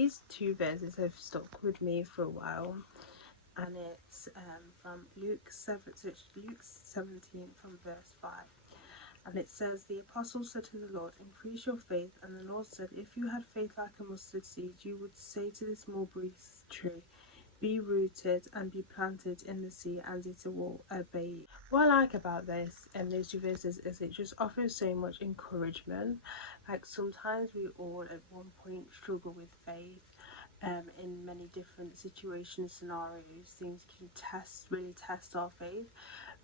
these two verses have stuck with me for a while, and it's from Luke 7, so it's Luke 17 from verse 5. And it says, "The apostle said to the Lord, increase your faith. And the Lord said, if you had faith like a mustard seed, you would say to this mulberry tree, be rooted and be planted in the sea, and it will obey you." What I like about this and those two verses is it just offers so much encouragement. Like, sometimes we all at one point struggle with faith. In many different situations, scenarios, things can really test our faith.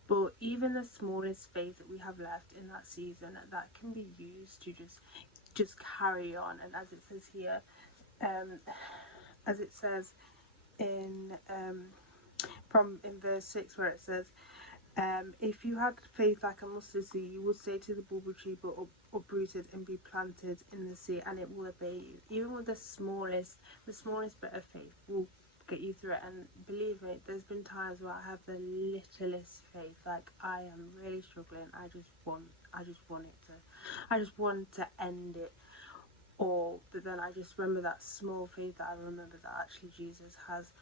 But even the smallest faith that we have left in that season, that can be used to just carry on. And as it says here, as it says in in verse 6, where it says, if you had faith like a mustard seed, you would say to the mulberry tree, but uprooted and be planted in the sea, and it will obey you. Even with the smallest bit of faith will get you through it. And believe me, there's been times where I have the littlest faith, like I am really struggling. I just want to end it all. But then I just remember that small faith, that I remember that actually Jesus has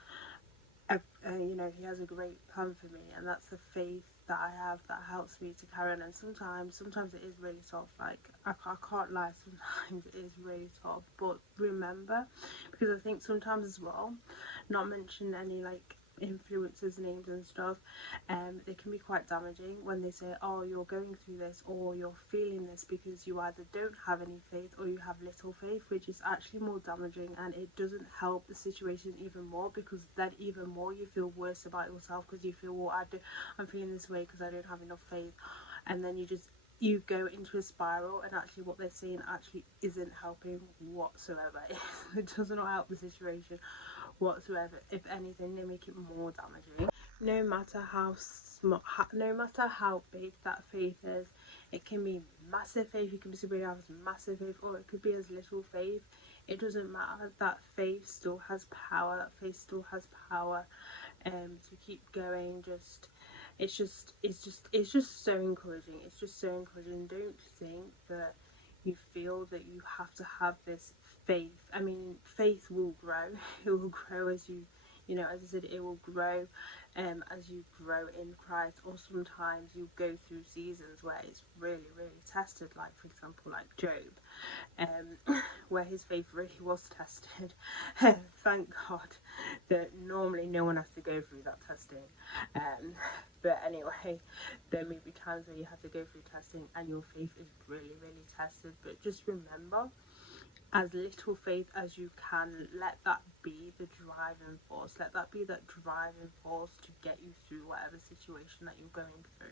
he has a great plan for me, and that's the faith that I have that helps me to carry on. And sometimes it is really tough. Like, I can't lie, sometimes it is really tough. But remember, because I think sometimes as well, not mention any like influencers' names and stuff, they can be quite damaging when they say, oh, you're going through this or you're feeling this because you either don't have any faith or you have little faith, which is actually more damaging, and it doesn't help the situation even more, because then even more you feel worse about yourself, because you feel, well, I'm feeling this way because I don't have enough faith. And then you go into a spiral, and actually what they're saying actually isn't helping whatsoever. It does not help the situation whatsoever. If anything, they make it more damaging. No matter how small, no matter how big that faith is, it can be massive faith. You can be somebody who has massive faith, or it could be as little faith. It doesn't matter. That faith still has power. That faith still has power to keep going. It's just so encouraging. It's just so encouraging. Don't think that you feel that you have to have this faith. I mean, faith will grow. It will grow as as I said, it will grow as you grow in Christ. Or sometimes you go through seasons where it's really, really tested, like, for example, like Job, where his faith really was tested. Thank God that normally no one has to go through that testing. But anyway, there may be times where you have to go through testing and your faith is really, really tested. But just remember, as little faith as you can, let that be the driving force. Let that be that driving force to get you through whatever situation that you're going through.